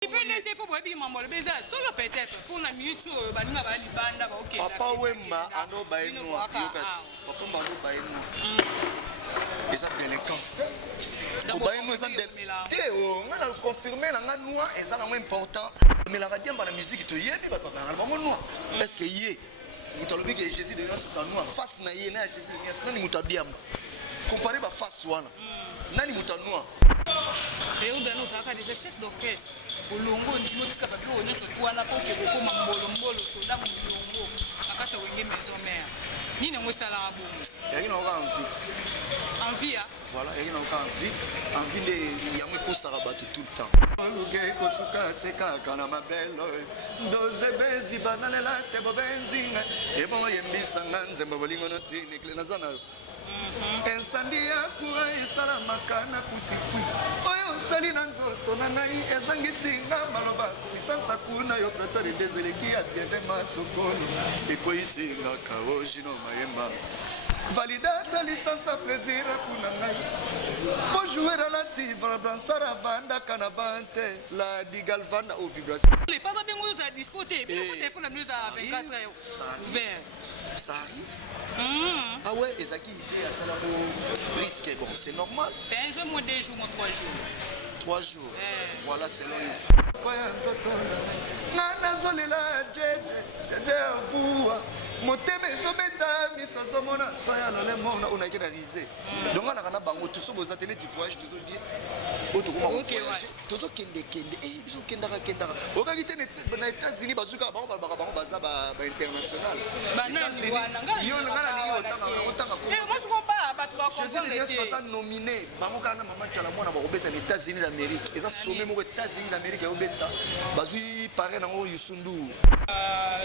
Peut-être pour boire maman le baiser solo peut-être pour la minute baninga ba libanda ba OK papa wemba ano baino yokati papa mbalo baino eza délinquance ko baino eza te o ngala confirmer la nganoa eza na important mais la radiamba la musique to yebi ba to na bango noa est-ce que yé mutalobi que Jésus de Yesu tanua face na yé na Jésus ni asana ni mutabiam comparer ba face wana nani mutanua et on donne ça déjà chef d'orchestre olongo ndimotika babilo onyeso kuana poke kokoma mbolo soda mbongo akata wenge maison mère nini ngosala abongo yaki na oka envie voilà yaki na oka envie de yamu kosaka bato tout le temps oluge kosuka seka kana mabelo doze bezi banalela te bobenzinga ebo yembisa nganze mbolingo notini klena zana Incendie ya kura esala makana kusikwi oyo sali na nzoto na ngai ezangisinga maloba kuisasa kuna yo plata de dezeleki ya bienve masokolo ekoisinga kao jino mayemba validata lisansa plaisir kuna ngai po jouer relative la dansara vanda kanavante la digalvanda au vibration les pas bien vous à discuter bien faut téléphone à 24 heures ouvert ça arrive. Ah ouais, et ça qui idée à ça là risque bon, c'est normal. 15 mois 2 jours, 3 jours. 3 jours. Voilà, c'est long. Quoi moteme ezobeta miso azomona soya lolemona onaki réalisé donc on a bango tout ça vous attendez du voyage tozodie otokoma voyage tozokende biso kendaka okaki te na États-Unis bazuka bango baza ba international yo ngana ningi otanga moi je comprends bato ba comprendre été ça nominé bango kana mama tchala mona ba obeta na États-Unis d'Amérique eza sommet mo États-Unis d'Amérique ya obeta bazui paré nango Yusundu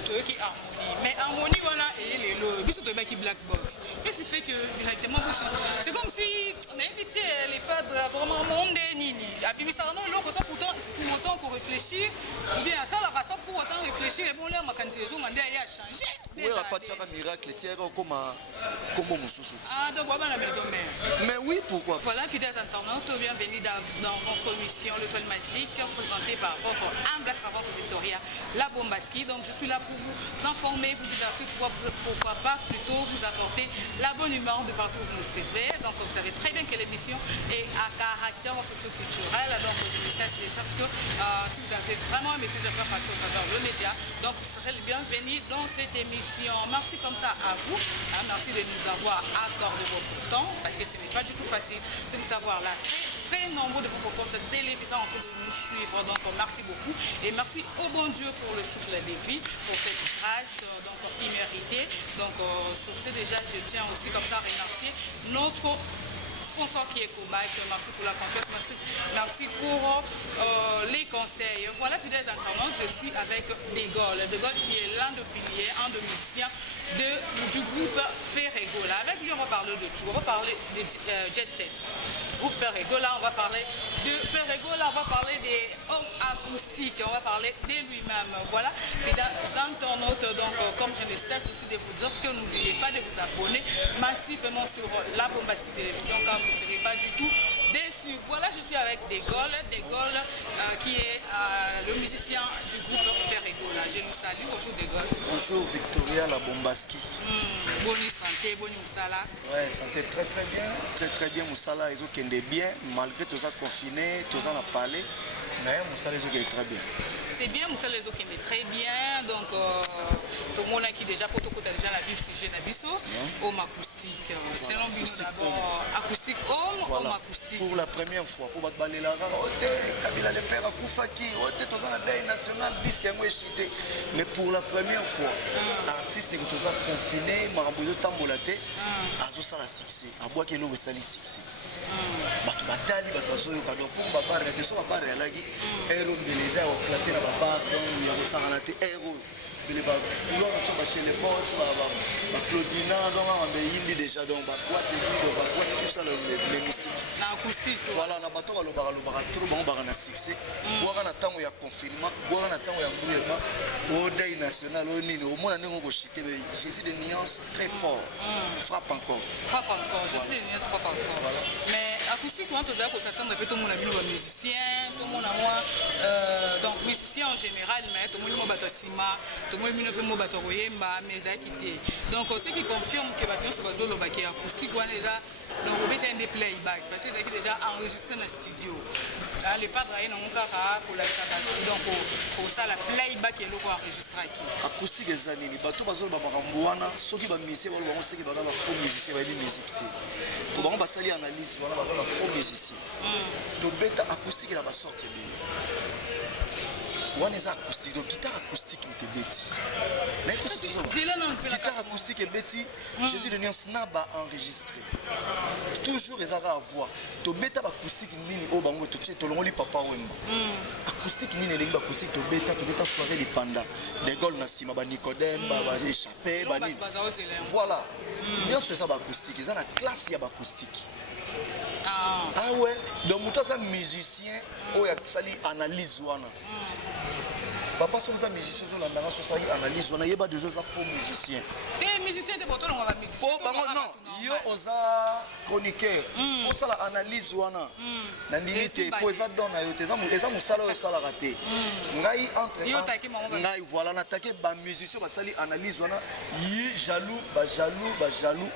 toyoki harmonie mais harmonie voilà et le biso to baki black box qu'est-ce qui fait que directement c'est comme si on a invité les padres vraiment monde nini abimisa non loko ça pour autant qu'on réfléchir bien ça la raison pour autant réfléchir et bon là makanisi les onga ndia ya changer oui la patchaka miracle tiens comme mususu ah donc voilà la maison mère mais oui pourquoi voilà fidèles internautes bienvenue dans votre émission l'étoile magique présentée par votre humble servante Victoria la Bombaski. Donc je suis là pour vous informer, vous divertir, pourquoi pas plutôt vous apporter la bonne humeur de partout où vous nous suivez. Donc vous savez très bien que l'émission est à caractère socio-culturel. Donc je ne cesse de dire que si vous avez vraiment un message à faire passer au travers le média, donc vous serez le bienvenu dans cette émission. Merci comme ça à vous. Merci de nous avoir accordé votre temps parce que ce n'est pas du tout facile de vous savoir là. Très nombreux de vos propositions télévisant en train de nous suivre. Donc merci beaucoup et merci au bon Dieu pour le souffle de vie, pour cette grâce donc imméritée. Donc sur ce déjà je tiens aussi comme ça à remercier notre sponsor qui est Kobac. Merci pour la confiance, merci pour les conseils. Voilà fidèles internautes, je suis avec De Gaulle qui est l'un des piliers, un des musiciens du groupe Ferregola. Avec lui on va parler de tout, on va parler de Jet Set. Pour Ferregola, on va parler de Ferregola, on va parler des hommes acoustiques, on va parler de lui-même. Voilà, fidèles internautes, donc comme je ne cesse aussi de vous dire que n'oubliez pas de vous abonner massivement sur la Bombaski Télévision car vous ne serez pas du tout déçus. Voilà, je suis avec De Gaulle qui est le musicien du groupe Ferregola. Je vous salue, bonjour De Gaulle. Bonjour Victoria la Bombaski. Bonne santé, bonne Moussala. Ouais, santé très bien Moussala, ils ont bien, malgré tout ça confiné, tout ça on a parlé, mais Moussala ils ont très bien. C'est bien, Moussala les autres qui est très bien, donc tout le monde qui déjà pour tout déjà la vivre si je n'ai pas homme acoustique, c'est l'ambiance d'abord acoustique homme acoustique. Pour la première fois, pour battre la ote Kabila le père Koufaki, ote tout ça la deuil national bisque moi chité, mais pour la première fois, artiste qui tout ça confiné, marabouyo tambolaté, azo ça la succès, à bois que l'eau sali succès. Bato batali bato bazoyoka donc pour babare te so babare alaki ero beleza au plater na baba donc ya kosangana te ero bele ba couloir so ba chez les boss ba Claudina donc on a yindi déjà donc ba boîte de nuit ba boîte tout ça les musiques na acoustique voilà na bato balobaka trop bon ba na succès boaka na tango ya confinement boaka na tango ya mbulema au deuil national au nini au moins ndenge ko chité Jésus de nuance très fort frappe encore Jésus de nuance frappe encore mais acoustique on tozala ko s'attendre peut tomona bino ba musicien tomona moi donc musicien en général mais tomoni mo bato sima tomoni bino pe mo bato koyemba mais za kité donc ce qui confirme que bato se bazolo ba ki acoustique wana déjà donc on mettait des playback parce que c'est déjà enregistré dans le studio là le padre est dans mon cas pour la donc pour ça la playback est le enregistré qui acoustique ezanini bato bazolo ba makambo wana soki ba musicien ba bango seki bazala faux musicien ba bi musique te to bango basali analyse wana bazala faux musicien to beta acoustique la ba sorte bien wana eza acoustique donc guitare acoustique mtebeti guitare acoustique ebeti Jésus de Nuance na ba enregistré toujours ezaka à voix to beta ba acoustique nini o bango to tche to longoli papa wemba acoustique nini elengi ba acoustique to beta soirée les panda des gol na sima ba Nicodème ba échappé ba nini voilà nyonso eza ba acoustique eza na classe ya ba acoustique. Ah ouais, donc mutu aza musicien oyo akisali analyse wana papa soki oza musicien ozolandanga so osali analyse wana yeba déjà oza faux musicien musicien te botolonga ba musicien po bango non yo oza chroniqueur osala analyse wana na ndimi te po eza don na yo te eza mosala oyo osalaka te ngai entre ngai voilà natake bamusicien basali analyse wana yi jaloux bajaloux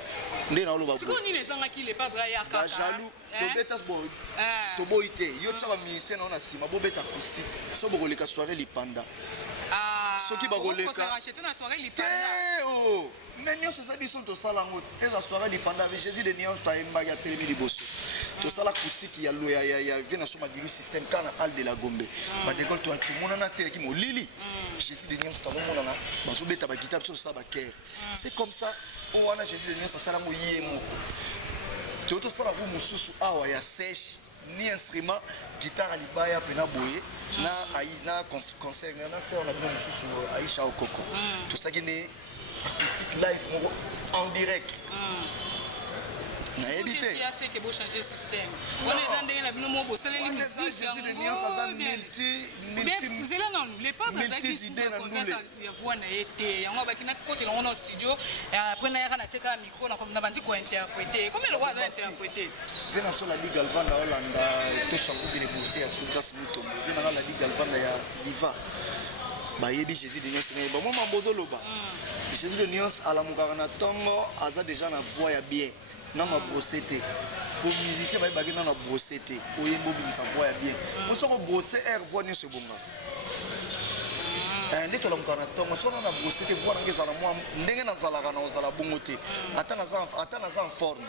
nde na oloba bajaloux tobeta toboyi te yo tia bamusicien nao na nsima bobeta acoustique so bokoleka soirée lipanda soki bakoleka te o mais nyonso eza biso tosala yango te eza soirée lipanda avec Jésus de Nuance tayembaki atelemi liboso tosala acoustique ya vie na so madilu système kana al de la Gombe badekole toakimonana te yaki molili Jésus de Nuance tozomonana bazobeta bagita biso tosala bacaire c'est comme ça o wana Jésus de Nuance asala yango ye moko tosala yango mosusu awa ya sèche ni instrument guitare libaya pena boye na concert na sœur na bino mosusu Aïcha Okoko tosaki ne acoustique live en direct nayebi te qui a fait que vous changer système on les a ndenge na bino mo bosaleli musique les pas dans un qui confiance ya voix na été yango bakina côté là on au studio après na yaka na teka micro na bandi ko interpréter comme le roi a interprété vena sur la ligue Galvan na Hollanda to champion de boursier à Sucras Mutombo vena la ligue Galvan ya Viva bayebi Jésus de Nuance na ba mama mbozoloba Jésus de Nuance ala mukana tongo aza déjà na voix ya bien non ma brossé te pour musicien ba bagi na brossé te oyembo bi sa voix ya bien pour so ko brosser air voix ni se bonga ndé to la mukana tongo so na brossé te voix ngeza na moi ndenge na zalaka na ozala bongo te ata na za en forme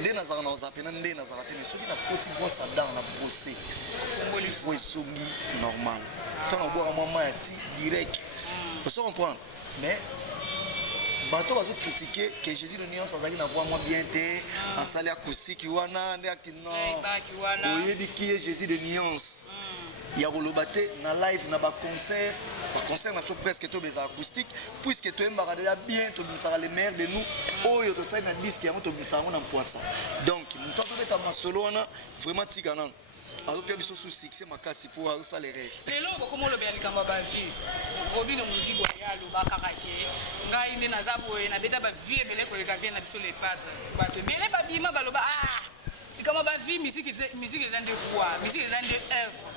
ndé na zalaka na ozapena ndé na zalaka te mais soki na petit brosse à dents na brossé voix songi normal tant boire moi mati direct vous comprenez mais bato bazo critiquer que Jésus de Nuance azali na voix moins bien te asali acoustique wana nde akino oyebi ki Jésus de Nuance ya koloba te na live na ba concert na so presque to beza acoustique puisque to embaka déjà bien to bisaka les meilleurs de nous oyo to sali na disque yango to bisaka na poisson donc muto to beta masolo wana vraiment tikana azopia biso sous succès makasi pour azosalere lelo bokomo lobe ya likambo ba vie obi no mudigo ya lo bakaka ke ngai ne naza boye na beta ba vie ebele koleka vie na biso les padres bato ebele babima baloba likambo ba vie musique ezande foi musique ezande œuvre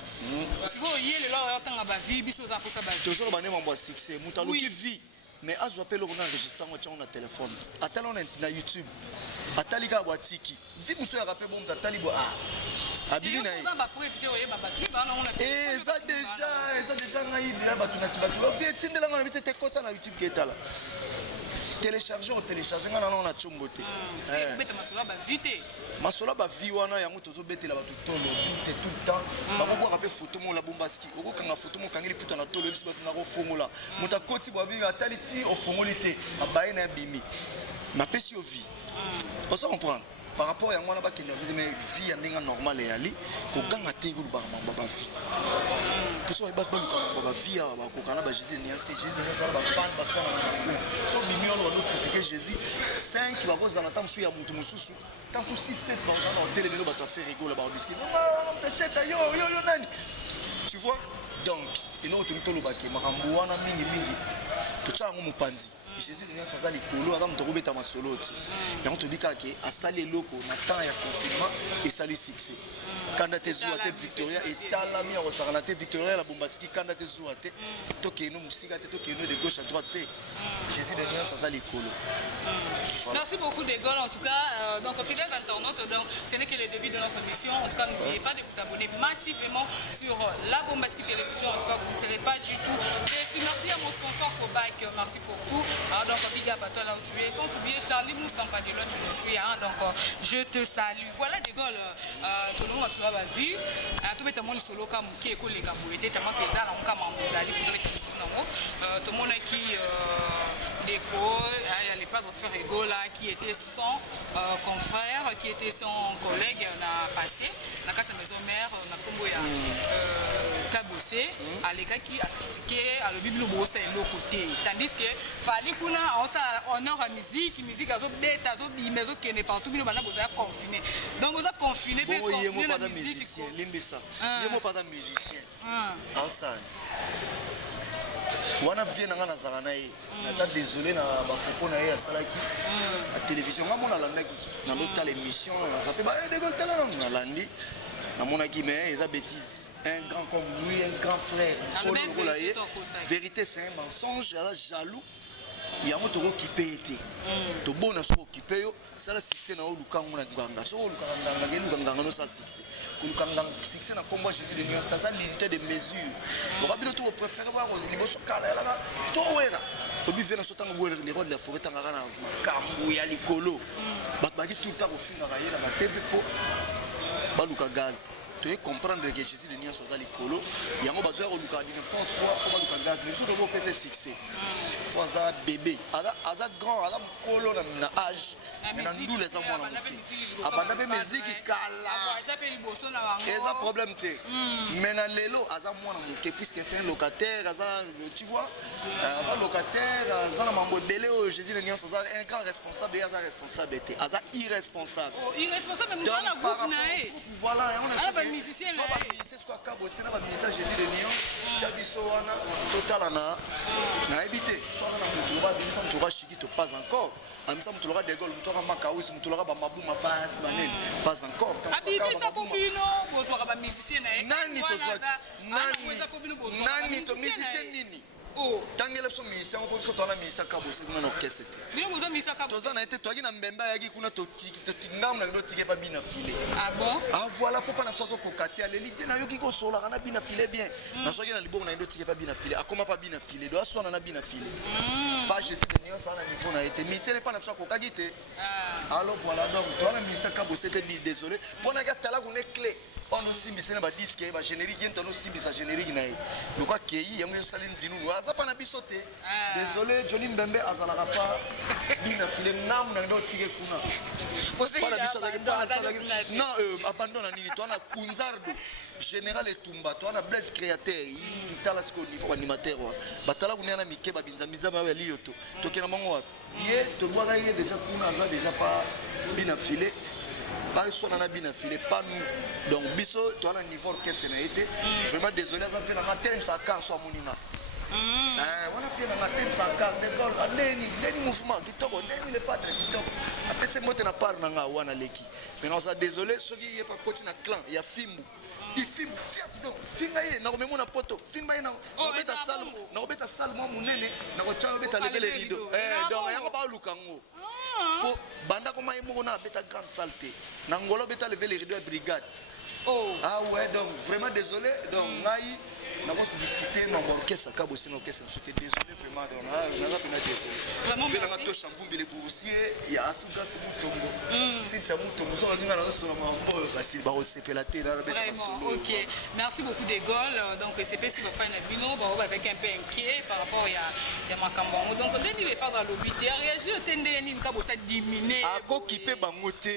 siko ye lelo oyotanga ba vie biso za posa ba vie toujours bane mambo ya succès mutaluki vie mais azo appelle on enregistre moi tiens on a téléphone atala on na YouTube atalika watiki vie muso ya rapper bon tatali bo abili na eza déjà ngai bila batu vie tindela ngana bise te kota na YouTube ketala télécharger ngana na chombo te masola ba vie wana yango tozobetela batu tolo tout le temps bako rapper photo mo la bombaski okokanga photo mo kangeli puta na tolo bisi batu na ko fongola muta koti bobi atali ti ofongolité abaye na bimi ma pesi o vie on se comprend par rapport à moi là-bas qui mais vie en normal et ali ko ganga te ko ba mamba ba vie pour ça ba ba vie ba ko kana ba Jésus ni Jésus de ça ba fan ba so bimi on doit critiquer Jésus 5 ba ko za na tam su ya mutu mususu tam su 6 7 dans un hôtel mais ba ta faire rigoler ba biscuit non t'achète yo nani tu vois donc ino to mitolo ba ke makambo wana mingi to tsango mupanzi Jésus de Nyonso aza likolo aza moto akobeta masolo te yango toyebi kaka ke asali eloko na temps ya confinement esali succès kanda te zuwa te Victoria etalami ya kosakana te Victoria la Bombaski kanda te zuwa te tokeno mosika te tokeno de gauche à droite te Jésus de Nyonso aza likolo. Merci beaucoup de Gaulle en tout cas. Donc fidèles internautes, donc ce n'est que le début de notre mission. En tout cas, n'oubliez pas de vous abonner massivement sur la Bombaski Télévision. En tout cas, vous ne serez pas du tout déçus. Merci à mon sponsor Kobac, merci pour tout. Donc big up à toi là où tu es. Sans oublier Charlie Moussamba de l'autre, tu me suis. Donc je te salue. Voilà de Gaulle. Tout le monde a vu. Tout le monde est solo comme qui est collé comme vous êtes tellement que ça, on comme on vous allez faudrait que tout le monde qui déco, il y a les pas de frère Ego là qui était son confrère, qui était son collègue n'a passé, dans la maison mère, na combo ya Kabosé, à l'écart qui a critiqué à le Bible bossé le côté, tandis que fallait qu'on a honneur à musique azo bête azo bimezo qui n'est pas tout bino bana bossa confiné, donc bossa confiné mais confiné la musique, limbisa, yemo pas un musicien, ça. Wana vient na ngana zanga nae nata désolé na bakoko na ye ya salaki la télévision nga mona landaki na lota l'émission na zape ba de golta na na landi na mona ki mais eza bêtise un grand comme lui un grand frère vérité c'est un mensonge ala jaloux ya moto occupé été to bona so occupé yo sala succès na olukango na nganga so olukanga nganga nganga no sa succès kolukanga succès na combat Jésus de Nyonso ça l'unité de mesure okabino to préférer ba ko liboso kala la to wena obi vena so tanga bo le roi de la forêt tanga na kambo ya likolo bat baki tout temps ofinga ba yela ba TV po baluka gaz tu comprendre que Jésus de Nyonso ça likolo yango bazoya oluka n'importe quoi ko baluka gaz mais so dobo pese succès fois bébé aza grand aza mokolo na âge mais na ndule eza mwana moke abanda pe musique kala eza problème te mais na lelo aza mwana moke puisque c'est un locataire aza tu vois aza locataire aza na mambo ebele oyo Jésus de Nyonso aza un grand responsable aza responsable te aza irresponsable irresponsable mais na groupe na ye voilà on a ba musicien na ye c'est ce quoi kabo c'est na ba musicien Jésus de Nyonso chabiso wana total na habité tu vas chiki to pas encore amisa mutulora de Gaulle mutoka makawisi mutulora ba mabuma pas encore abibisa pobino bozwaka ba musicien na ye nani to musicien nini tangela so misa ko so tona misa ka bosse kuna orchestre bino bozo misa ka toza na été toaki na mbemba yaki kuna to ngam na tike pa bina filé ah bon ah voilà pourquoi na so ko kate à l'élite na yoki ko sola kana bina filé bien na so na libongo na ndo tike pa bina filé akoma pa bina filé do so na bina filé pas Jésus de Nyonso na niveau na été mais ce n'est pas na so ko kagite alors voilà donc toi na misa ka bosse te désolé pour na ga tala ko ne clé on aussi mis na ba disque ba générique on aussi mis sa générique na le quoi qui yi yango sali nzinu aza pa na bisote désolé Johnny Mbembe azala pa bina filé nam na ndo tike kuna para bisote non abandonne nini toi na Kunzardo Général Etumba toi na Blaise créateur il tala ce qu'on niveau animateur batala kuna na mike ba binzamiza ba liyoto tokena mongo ye to boka ye déjà kuna aza déjà pas bina filé pas son na bina filé pas nous donc biso toi na niveau orchestre na été vraiment désolé ça fait na matin ça car so monina on a fait na matin ça car de Gaulle neni mouvement kitoko neni le padre kitoko après c'est moi na part na nga wana leki maintenant ça désolé ceux qui y pas côté na clan il y a Fimbu il filme fiat donc finga ye na komemo na poto finga ye na obeta salmo munene na ko tsa obeta lever les rideaux donc yango ba lukango po banda ko mai mo na beta grande saleté na ngolo beta lever les rideaux brigade ah ouais donc vraiment désolé donc ngai na ko discuter na orchestre ka bosi na orchestre j'étais désolé vraiment donc na pas désolé vraiment fait na to chamvumbi les boursiers ya asuka simutongo c'est ça mutongo so ngina na so na mambo basi ba osepela te na vraiment OK merci beaucoup de Gaulle donc CP si va faire na bino ba ba zaki un peu inquiet par rapport ya makambo donc dès il est pas dans l'obité réagir tendé ni ka bosa diminuer a ko kipe bango te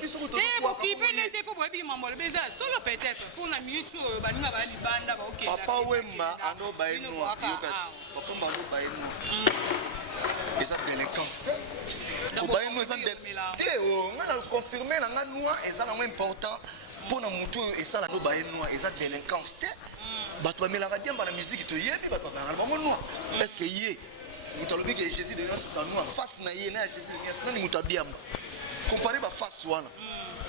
biso ko to ko kipe n'était pas bobi mambo le beza solo peut-être pour na minute ba ninga ba libanda ba OK papa wemba ando ba eno yokati papa mbalo ba eno eza délinquance ko ba eno eza te o ngana confirmer na ngana eza na important pour na mutu esala no ba eno eza délinquance te bato ba melanga diamba na musique to yebi bato ba ngana bango no est-ce que yé mutalobi que Jésus de Nias tanua face na ye na Jésus de Nias nani mutabiamba comparer ba face wana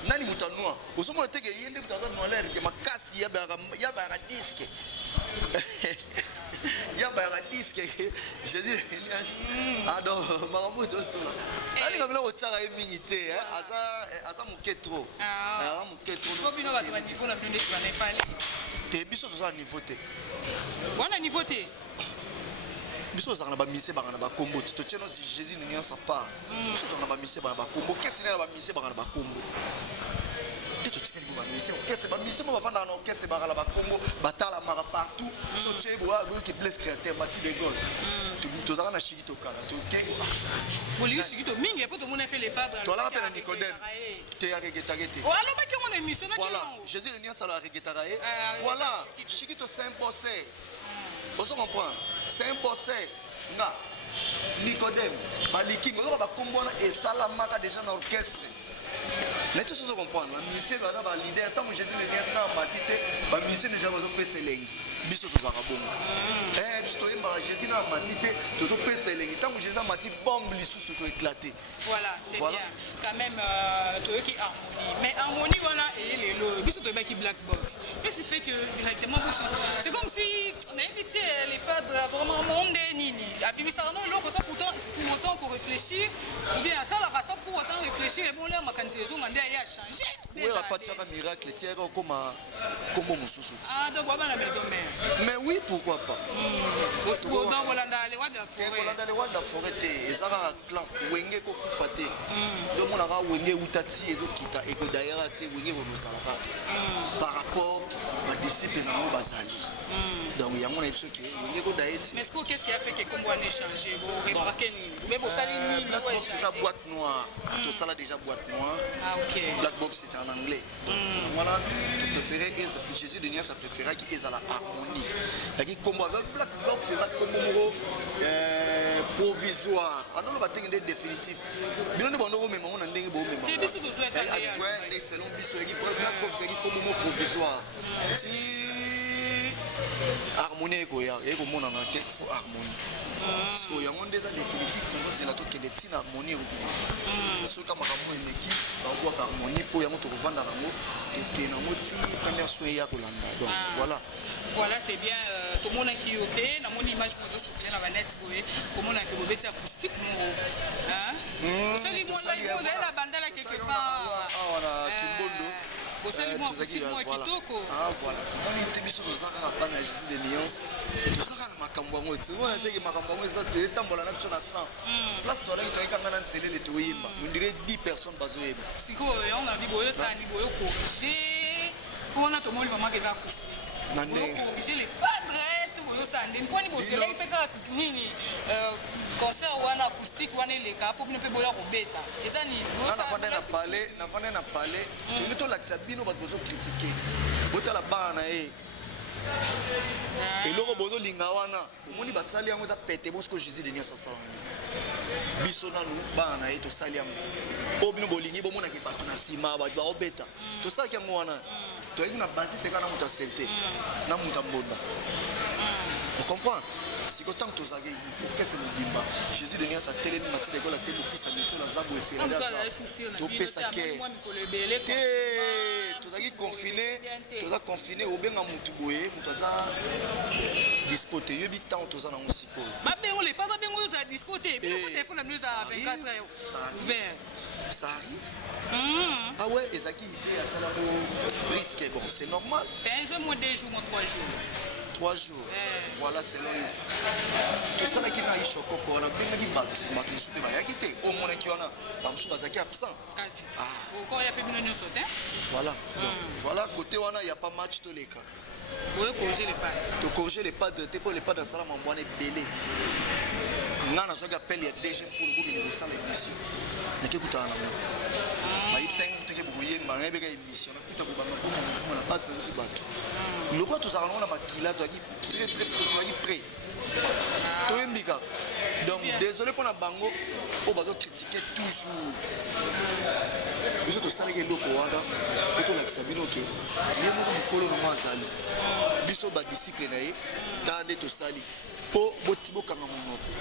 nani mutanua osomona te que yende mutazana no l'air que makasi ya ba disque ya ba disque Jésus de Nias ado makambo to sula ali ngamela ko tsaka eminité aza muketro trop bino ba to niveau na bino ndeti ba na fali te biso toza niveau te wana niveau te biso zanga na ba mise banga na ba kombo to tieno si Jésus de Nias part biso zanga na ba mise banga na ba kombo kesi na ba mise banga na ba kombo to tikeli ba mise kesi ba mise ba vanda na kesi banga na ba kombo batala mara partout so tshebo wa go ki bless créateur Mati de Gaulle to zanga na shikito kala to ke boli shikito mingi po to mona pe les padres to la pe na Nicodème te ya regretagete o alo ba ki mona émission na voilà Jésus de Nias ala regretagae voilà shikito c'est imposé vous comprenez c'est imposé nga Nicodème baliki ngo ba kombona et salamaka déjà dans orchestre mais tu sais comprendre la mission va ba leader tant que Jésus le Nias na matite ba mission déjà va pesa lengi biso to zaka bongo biso to yemba Jésus na matite to zo pesa lengi tant que Jésus matite bombe lisusu to éclater voilà c'est bien quand même to qui harmonie mais harmonie voilà et le biso to qui black box et c'est fait que directement vous c'est comme si on a invité les padres vraiment monde nini abimisa non loko ça pourtant pour autant qu'on réfléchir bien ça la raison pour autant réfléchir et bon là ma candidature ngande ya changer oui la partie de miracle tiens comme mususu ah donc voilà la maison mère mais oui pourquoi pas dans Bolanda les Wanda forêt te ezaka clan wenge ko kufate donc on a wenge utati ezo kita eko d'ailleurs te wenge ko salaka par rapport à disciple na bazali donc il y a mon émission qui wenge ko daeti mais qu'est-ce qui a fait que Kombo a échangé vous remarquez mais vous savez ni c'est sa boîte noire tout ça là déjà boîte noire ah OK black box c'était en anglais voilà tu préférais Jésus de Nias a préféré qui est à la harmonie qui Kombo avec black box c'est ça Kombo moko provisoire alors on va tenir des définitifs bien nous on même on a ndenge bo même et biso besoin ka ya ouais selon biso qui black box qui Kombo moko provisoire si harmonie ko ya ko mona na tête faut harmonie parce que yango déjà définitif c'est la to que les tin harmonie so kama kamo emeki ba kwa harmonie po yango to vanda rango te na moti première soin ya kolanda donc voilà c'est bien tout le monde qui est na mon image pour se soutenir la vanette comment on a que bobeti acoustique mo hein ça li mon live vous avez la bande là quelque part voilà Kimbondo bosali mo acoustique mo kitoko voilà on est biso tozaka na bana Jésus de Nias tozaka na makambo ngo tu on a teke makambo ngo ça te tambola na biso na 100 place to avec toyika ngana nselele to yimba on dirait 10 personnes bazoyeba siko on a biboyo ça ni boyo corriger pour na to moni vraiment que ça acoustique corriger les padres tout boyo ça ndeni kwani bosela ipeka nini concert wana acoustique wana eleka po bino pe boya kobeta eza ni na fanda na parler to to lakisa bino bato bozo critiquer botala bana eloko bozo linga wana omoni basali yango ta pete bosko Jésus de Nias asala biso nanu bana to sali yango o bino bolingi bomona ke bato na sima bato ba obeta to sala yango wana to yiki na basi seka na muta sente na muta mbonda vous comprenez si autant que tous avez pour que c'est Mobimba Jésus de Nias a télé Mati de Gaulle a télé fils à Mito la Zabo et Ferrari tout pesa ke tous avez confiné au benga mutu boye mutaza dispoté yebi temps tous na musiko ba bengo les pas bengo za dispoté bien faut téléphone nous à 24 heures ouvert ça arrive ah ouais et ça qui idée à ça là risque bon c'est normal 15 mois 2 jours 3 jours 3 jours voilà selon tout ça là qui n'a eu choco pour la bien qui battu je suis pas quitté au moins qui on a pas je suis pas absent encore il y a pas bien sauter voilà donc voilà côté on a il y a pas match tous les cas pour corriger les pas to corriger les pas de pour les pas de salam en bonne belé ngana so appelle ya DG pour le négocier l'émission mais qui kuta na mo ba ipsa nguteke buye mba ngebe ka émission na kuta bubanga ko na passe na tibatu le quoi tout ça on a makila to qui très près to embika donc désolé pour na bango o ba do critiquer toujours biso to sala ke loko wanga to la kisabino ke yemo ko mukolo na mazali biso ba disciple na ye tande to sali po botibo kanga monoko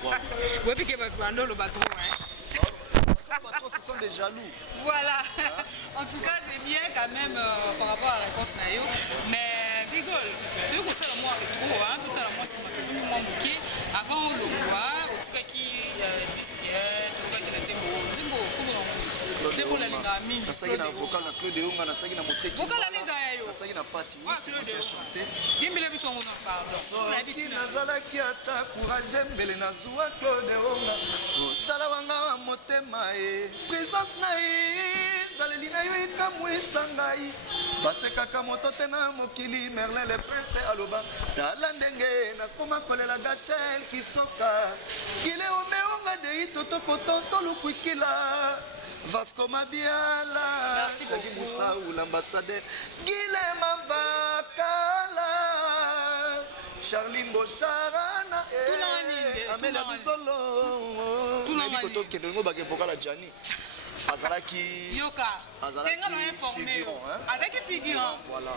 voilà vous piquez votre bando le bateau ce sont des jaloux. Voilà. En tout cas, c'est bien quand même par rapport à la réponse naïo. Mais rigole. Tu veux que ça le moi trop hein tout à l'heure moi c'est ma question moi bouquet avant le mois au tout cas qui disque tout cas qui était zimbo zimbo la linga mingi. Na saki na vocal na Claude Onga na saki na moteki. Vocal la mise ayo. Na saki na passe oui c'est pour chanter. Dimbele biso on en parle. La dit nazalaki ata courage mbele na zuwa Claude Onga. Sala wanga motema présence na zaleli na yo ekamwisa ngai basekaka moto te na mokili Merlin le prince aloba tala ndenge nakoma kolela Gachel Kisoka kile omeonga de itotokotonto lukwikila Vasco Mabiala Shagi Moussa ou l'ambassadeur Guilhem Vakala Charline Bocharana Amélia Bisolo Nabi koto kendongo bake vocal a Gianni Azalaki Yoka Azalaki figurant voilà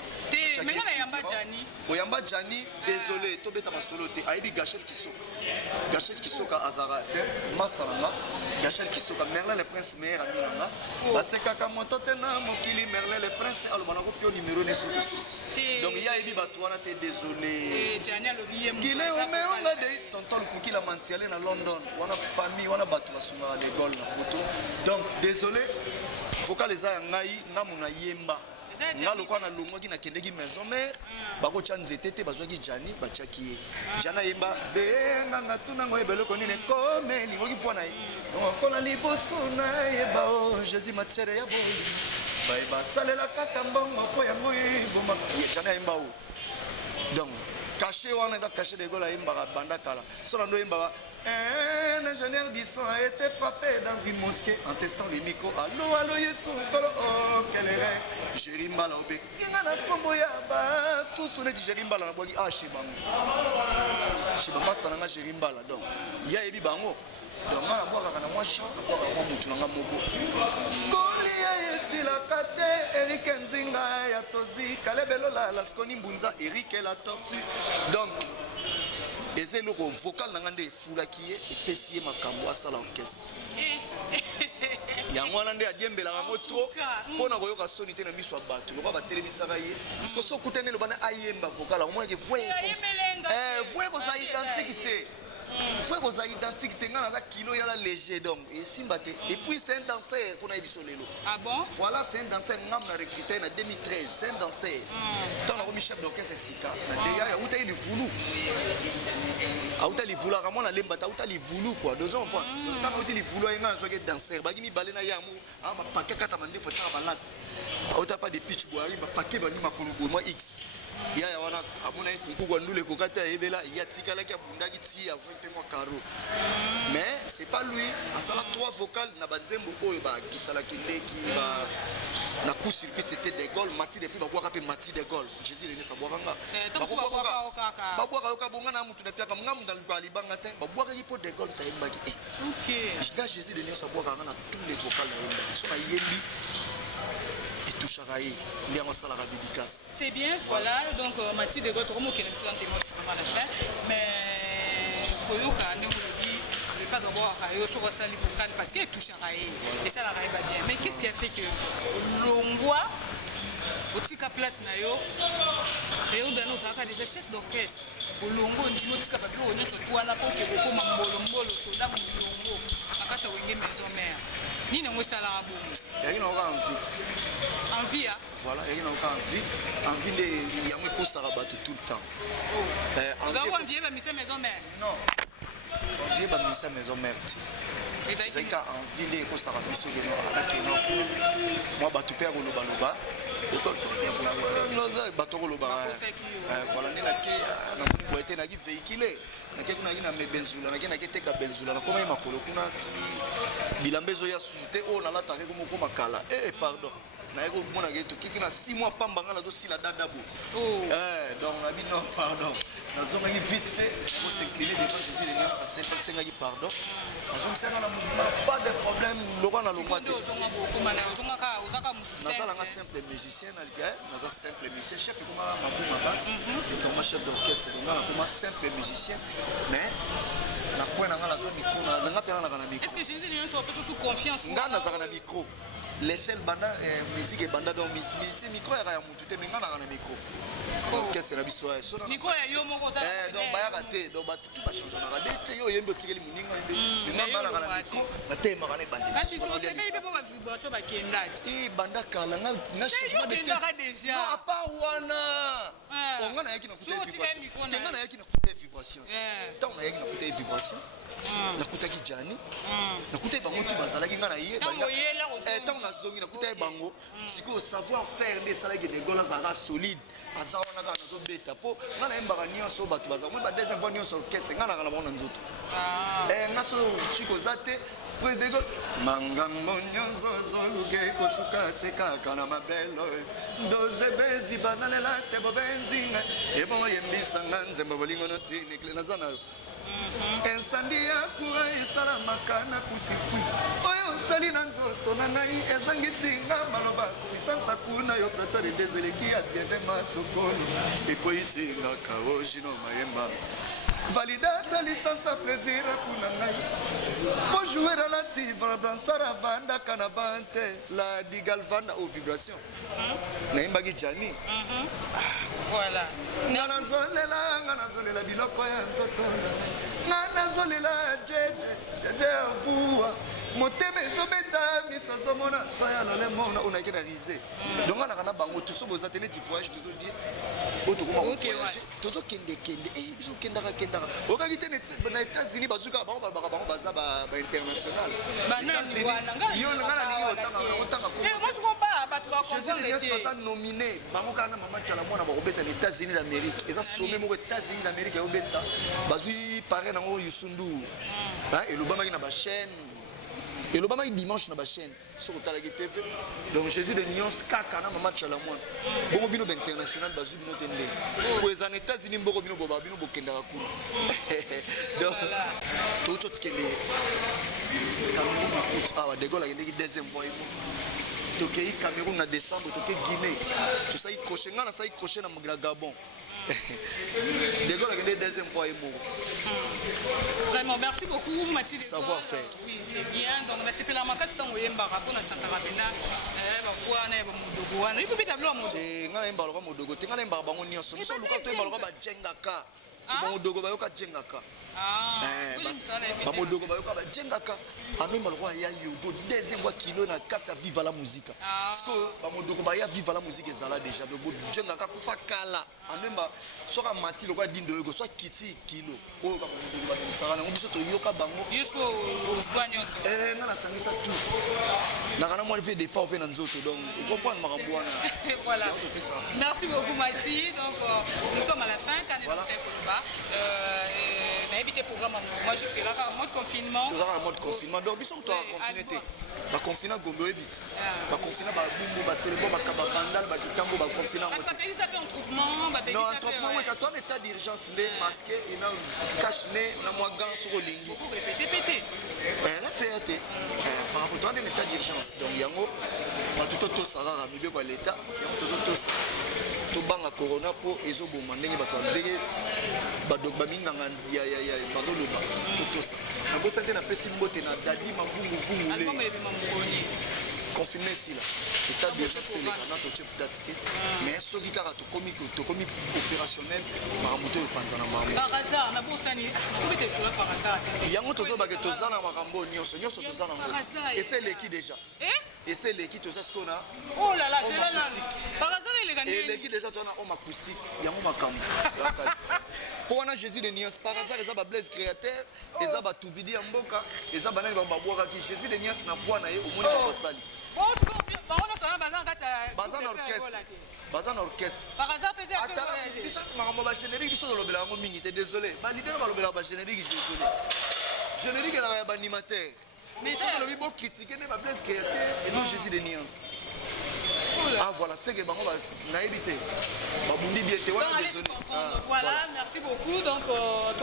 mais na yamba Gianni Oyamba Gianni désolé to beta masolo te aibi Gachel Kisoka Azara c'est Masalama Gachel Kisoka Merlin le prince meilleur ami nanga basekaka moto te na mokili Merlin le prince alobana ko pio numéro 6 donc ya aibi batwana te désolé Gianni alobi yem kile omeonga de tonton lukukila mantiale na London wana famille wana batu basuna de Gaulle na moto donc désolé vocal eza ya ngai ngamu na yemba nga lokwa na longwaki na kendeki maison mère bakotya nzete te bazwaki Gianni batiaki ye Gianni ayemba benganga tunango ebeloko nini ekome elingoki fwa na ye okona liboso na yeba o Jésus matiere ya boli basalela kaka mbongo mpo yango eboma Gianni ayemba o donc caché wana eza caché de Gaulle ayembaka banda kala so na ndo oyembaka un ingénieur du son a été frappé dans une mosquée en testant les micros. Allô, allô, Yesu, oh, quel erreur. Jerimbala, obe. Kinga na kombo ya ba. Sousou dit Jerimbala, na bogi. Ah, Chebango. Chebamba, ça n'a Jerimbala. Donc, il y a Ebi Bango. Donc, on a boire à moi, chant, on a boire à moi, moutou, on a moko. Kolia, Yesi, la kate, Eric Nzinga, Yatozi, Kalebelo, la skoni mbunza, Eric et la tortue. Donc, eze loko vocal na ngande fulaki ye epesi ye makambo asala orchestre yango wana nde adiembela yango trop mpona koyoka soni te na miso ya bato lokwa batelemisaka ye parce que so okutani lobana ayemba vocal akomonake voye kozala identique te faut que ça identique tenga naza kilo yala léger donc et simbate et puis c'est un danseur qu'on a dit lelo. Ah bon? Voilà, c'est un danseur ngam na recruté en 2013, c'est un danseur. Tant na chef d'orchestre Sika na déjà ya uta ili vulu. Auta li vulu ramona lembata auta li vulu quoi. Deux ans point. Tant na uta li vulu nga zo ke danseur ba kimi balena yamu ah ba paquet kata mande faut ta balat. Auta pas de pitch boari ba paquet ba ni makolo moi X. Ya wana amuna ikuku kwa ndule kokata ebela ya tikala ki abundaki ti avant pe moi caro mais c'est pas lui asala trois vocales na banzembo oyo ba kisala kindeki ba na coup circuit c'était des Gaulle Mati depuis ba kwa pe Mati de Gaulle Jésus le sa boanga ba kwa ka bonga na mutu na pia ka ngamu dans le libanga te ba kwa ki po de Gaulle ta yembaki OK je Jésus le sa boanga na tous les vocales na yemba so na yembi. C'est bien, voilà. Donc, Mathilde de Gaulle, comme on est vraiment la fin. Mais, Koyoka, nous le pas d'abord sur sa livre vocal parce qu'elle touche à Raï. Et ça, la Raï va bien. Mais qu'est-ce qui a fait que l'Ongwa, au Tika Place Nayo, Réo Dano, ça a déjà chef d'orchestre. Au Longo, tu vois, Tika Papio, on est sur quoi là pour que beaucoup Mambolo, Soda, Longo, à Kata Wenge Maison Mère. Ni ne moi ça la bon. Il y a envie. Envie hein. Voilà, il y a envie de yamwe ko sarabat tout le temps. Vous avez envie de mise maison mère. Non. Envie de mise maison mère. C'est quand envie de ko sarabat biso de no ala ke no. Moi batu père loba loba. École non batu loba. Voilà ni na ke na boete na ki véhiculer. Na ke kuna ina me benzula na ke na ke teka benzula na koma ima kolo kuna ti bilambezo ya susute o na lata ke ko makala. Pardon. Na eko mona ke to kiki na 6 mois pamba ngala do sila dadabo. Donc na bi non pardon. nazongaki vite fait pour s'incliner devant Jésus de Nias nasengaki pardon nazongisaka na mouvement pas de problème lokwa na longwa te nazalanga simple musicien na ligae naza simple musicien chef ekomaka mabu makasi etoma chef d'orchestre nga nakoma simple musicien mais nakwe nanga nazwa micro nanga mpe nanaka na micro nga nazalaka na micro lesel banda musique ebanda donc musicien micro yaka ya mutu te me nga naka na micro orchestre na biso donc bayaka te donc bato tu bachangeanaka de te yo oyembi otikeli moninga nga banaka na micro batemaka na ebandebanda kala nga changement de tête apa wana nga nayaki na kuta vibration te nga nayaki na kuta vibration ntango nayaki na kuta vibration nakutaki jani nakutai bango tu bazalaki nga na ye ntango nazongi nakutai bango sikoyo savoir faire nde esalaki degol azalaka solide aza wana kaka nazobeta mpo nga nayembaka nyonso bato bazala moi badeuxième fois nyonso orchestre nga naka na bango na nzoto nga so chiko oza te predego mangambo nyonso zoluke kosuka se kaka na mabelo ndoze bezi banalela te bobenzinga ebongo yembisanga nzembo bolingo notinikle naza nayo insandi ya kura esalamaka na kusikwi oyo osali na nzoto na ngai ezangisinga maloba lisansa kuna yo platane dezeleki ya bienve masokolo ekoyisingaka ojino mayemba validata lisansa plaisir kuna ngai po jouer relative dansara vandaka na bante la digalvanda aux vibrations nayembaki jani nga nazolela biloko ya nzoto nga nazolela jeje avuwa motema ezobeta miso azomona soya lolemona onaki na rise donc nga naka na bango toso boza te neti voyage tozodie oyo tokoma kovoyage tozokendekende biso okendaka okaki te na états-unis bazwikaka bango balobaka bango baza bainternational yo nga nalingi otanga baza nomine bango kaka na mama tiala mwana bakobeta na états-unis d'amérique eza some moko états-unis d'amérique eobeta bazwi pare nango yusundu elobamaki na bachaîne elobamaki dimanche na bachaîne soki otalaki tv donc Jésus de Nios kaka na mama tiala mwana bongo bino bainternational bazwi bino te nde po eza na états-unis mboko bino boba bino bokendaka kuna donc touti otikende awa degol akendeki deuxième fois tokei Cameroun na décembre tokei Guinée tosali crochet nga nasali crochet na Gabon De Gaulle a gagné deuxième fois et mort. Vraiment, merci beaucoup Mathieu. Savoir faire. Oui, c'est bien. Donc, c'est pour la marque c'est un oyemba pour na Santa Rabena. Parfois na modogo. Na ipo bita blo modogo. C'est ngana imba loka modogo. Tinga imba bango nyonso. So luka to imba loka ba jengaka. Ba modogo ba yoka jengaka. Ba modogo ba yoka ba jengaka. Ano imba loka ya yogo deuxième fois kilo na kati ya viva la musique. Parce que ba modogo ba ya viva la musique ezala déjà de jengaka kufa kala. Ano imba soka mati loka dindo yogo so kiti kilo. O ba modogo ba sala na biso to yoka bango. Yusko oswanyoso. Ngana sangisa tout. Na kana mo fait des fois pe na nzoto donc vous comprenez makambo wana. Voilà. Merci beaucoup Mathieu. Donc nous sommes à la fin quand voilà. On a évité le programme moi jusque là en mode confinement. Toujours en mode confinement donc biso to confiné té. Ba confinement gombe ebit. Ba confinement ba bumbu ba célébrer ba kabandal ba kitambo ba confinement. Parce que pays ça fait un troupement, ba pays ça fait. Non, troupement oui, quand on état d'urgence né masqué et na cache né na moi gant sur lingi. Beaucoup répéter. La pété. Par rapport à un état d'urgence donc yango ba tout sarara mibe kwa l'état, yango tous to banga corona po ezoboma ndenge bato ndenge badok baminganga ya badoloba totosa nakosa te na pesi mbote na dadi mavungu vungule confirmer si là état d'urgence que les canaux to platité mais soki kaka to komi opérationnel maramuto epanzana mamu par hasard na bosani obete sur par hasard yango tozo ba ke tozana makambo nyonso tozana et c'est l'équipe déjà et c'est l'équipe tozo ce qu'on a oh là là c'est là par hasard il est gagné et l'équipe déjà tozo na homme acoustique yango makambo yakasi pour on a Jésus de Nias par hasard les ba Blaise créateur les ba tubidi mboka les ba nani ba boaka ki Jésus de Nias na voix na ye au monde ba sali bazan orchestre par hasard peut-être attends biso makambo ba générique biso lobela yango mingi te désolé ba leader ba lobela ba générique désolé générique na ba animateur mais ça lobi bo critiquer ne ba Blaise créateur et non Jésus de Nias cool. Ah voilà, c'est que bango na évité. Ba bundi bien te wana désolé. Voilà, merci beaucoup. Donc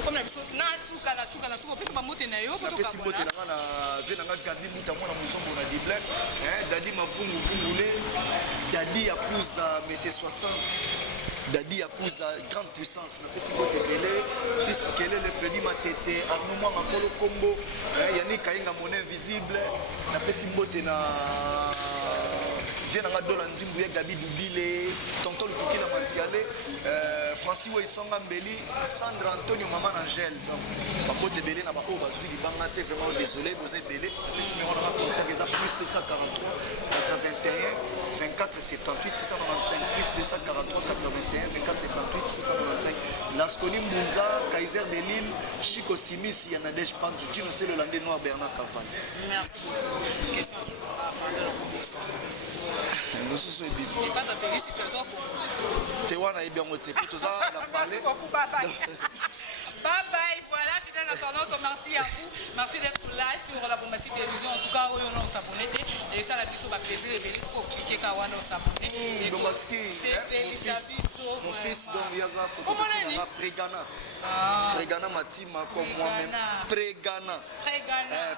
comme la biso na suka pesa ba mote na yo poto ka. Pesi mote na na venanga Gadi muta mwana musombo na Diblek. Dadi mavungu vungule. Dadi akuza monsieur 60. Dadi akuza grande puissance. Na pesi mote belé. Fils Kelele Freddy Matete, Armand Makolo Combo, Yannick Kainga Mon Invisible. Na pesi mote na Vienanga Dola Nzimbuye Gabi Dubile, Tonton Lukuki na Mantiale, Francis Weisonga Mbeli, Sandra Antonio Maman Angèle. Donc, Papote Belé na Bako Bazui Bangate, vraiment désolé, vous êtes belé. Si on a contact plus de 143, 81, 24, 78, 695, plus de 143, 81, 24, 78, 695. Lasconi Mounza, Kaiser de Lille, Chico Simis, Yanadej Panzu, Gino c'est le landais noir Bernard Cavani. Merci beaucoup. Question sur nous sommes bien. Et pas d'appeler si tu as Tewana est bien moté. Merci beaucoup, bye bye. Bye bye, voilà, fidèle internaute, merci à vous. Merci d'être là sur la Bombassi Télévision. En tout cas, oui, on s'abonne. Et ça, la biso va plaisir et bénis pour cliquer quand on s'abonne. Mon fils, donc, il y a ça. Comment on est Prégana. Prégana Matima, comme moi-même. Prégana.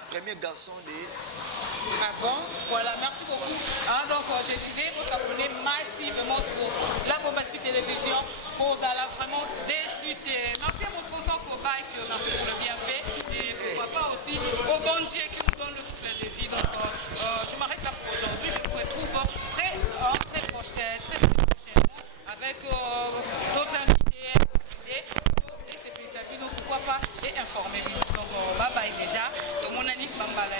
Premier garçon de. Ah bon, voilà, merci beaucoup. Ah, donc, je disais, il faut s'abonner massivement sur la Bombassi Télévision pour aller vraiment décider. Merci à mon sponsor Kovac, merci pour le bienfait. Et pourquoi pas aussi au bon Dieu qui